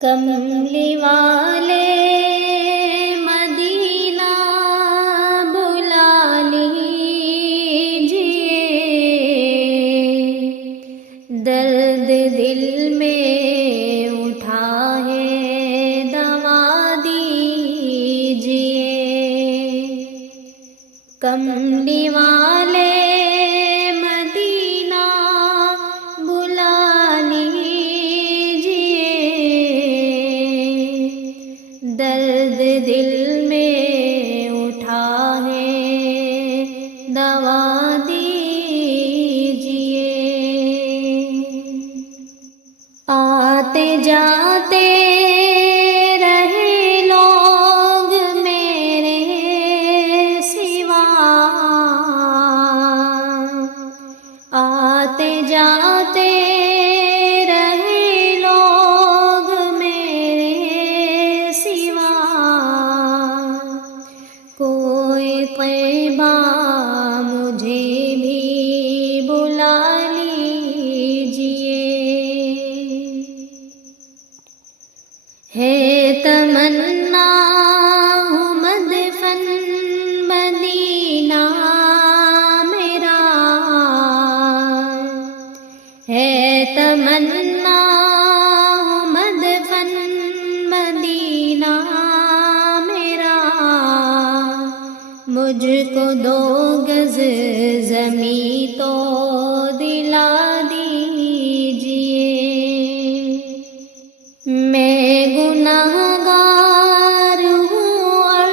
کملی والے مدینہ بلا لیجئے، درد دل میں اٹھا ہے دوا دیجئے۔ کملی والے مدینہ بلا لیجئے، درد دل میں اٹھا ہے دوا دیجئے۔ آتے جاتے رہے لوگ میرے سوا، آتے جاتے رہے لوگ میرے سوا، کوئی طیبہ مجھے بھی بلا لیجئے۔ ہے تمنا ہوں مدفن مدینہ میرا، ہے تمنا ہوں مدفن مدینہ میرا، مجھ کو 2 گز زمیں تو دلا دیجئے۔ میں گنہگار ہوں اور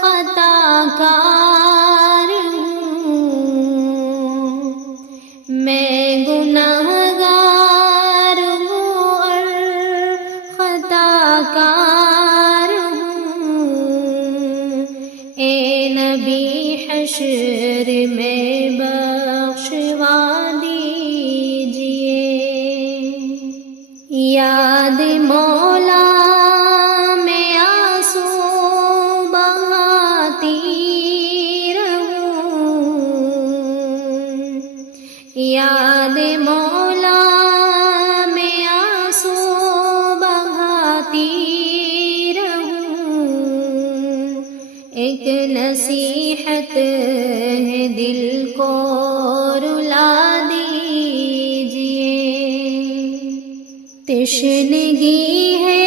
خطا کار ہوں، میں گنہگار ہوں اور خطا کار ہوں، اے نبی حشر میں بخشوا دیجئے۔ یاد مولا میں آنسو بہاتی رہوں، یاد مولا میں آنسو بہاتی رہوں، ایک نصیحت ہے دل کو رلا دیجئے۔ تشنگی ہے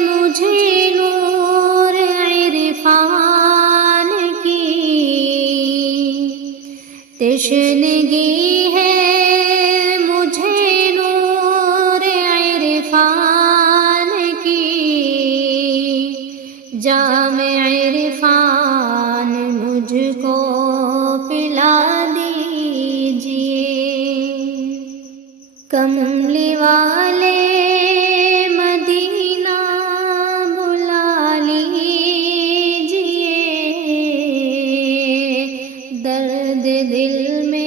مجھے نور عرفان کی، تشنگی ہے مجھے نور عرفان کی، جام عرفان مجھ کو پلا دیجئے۔ کملی والے مدینہ بلا لیجئے، درد دل میں